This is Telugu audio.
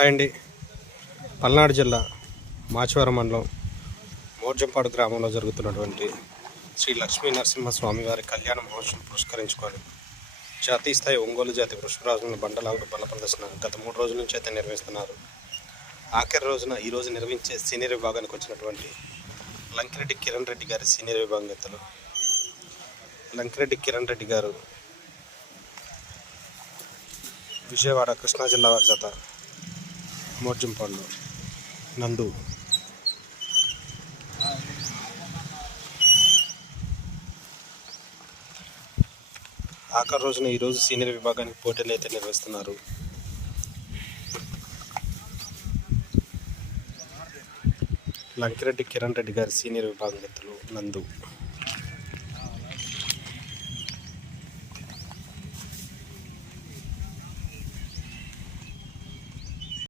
హాయ్ అండి. పల్నాడు జిల్లా మాచవరం మండలం మోర్జంపాడు గ్రామంలో జరుగుతున్నటువంటి శ్రీ లక్ష్మీ నరసింహస్వామి వారి కళ్యాణ మహోత్సవం పురస్కరించుకొని జాతీయ స్థాయి ఒంగోలు జాతి వృషభరాజుల బండలాగుడు బండ ప్రదర్శన గత 3 రోజుల నుంచి అయితే నిర్వహిస్తున్నారు. ఆఖరి రోజున ఈరోజు నిర్వహించే సీనియర్ విభాగానికి వచ్చినటువంటి లంకిరెడ్డి కిరణ్ రెడ్డి గారి సీనియర్ విభాగేత్తలు. లంకిరెడ్డి కిరణ్ రెడ్డి గారు విజయవాడ కృష్ణా జిల్లా వారి జత మోర్జంపాడులో నందు. ఆఖరి రోజున ఈరోజు సీనియర్ విభాగానికి పోటీలు అయితే నిర్వహిస్తున్నారు. లంకిరెడ్డి కిరణ్ రెడ్డి గారి సీనియర్ విభాగం నందు.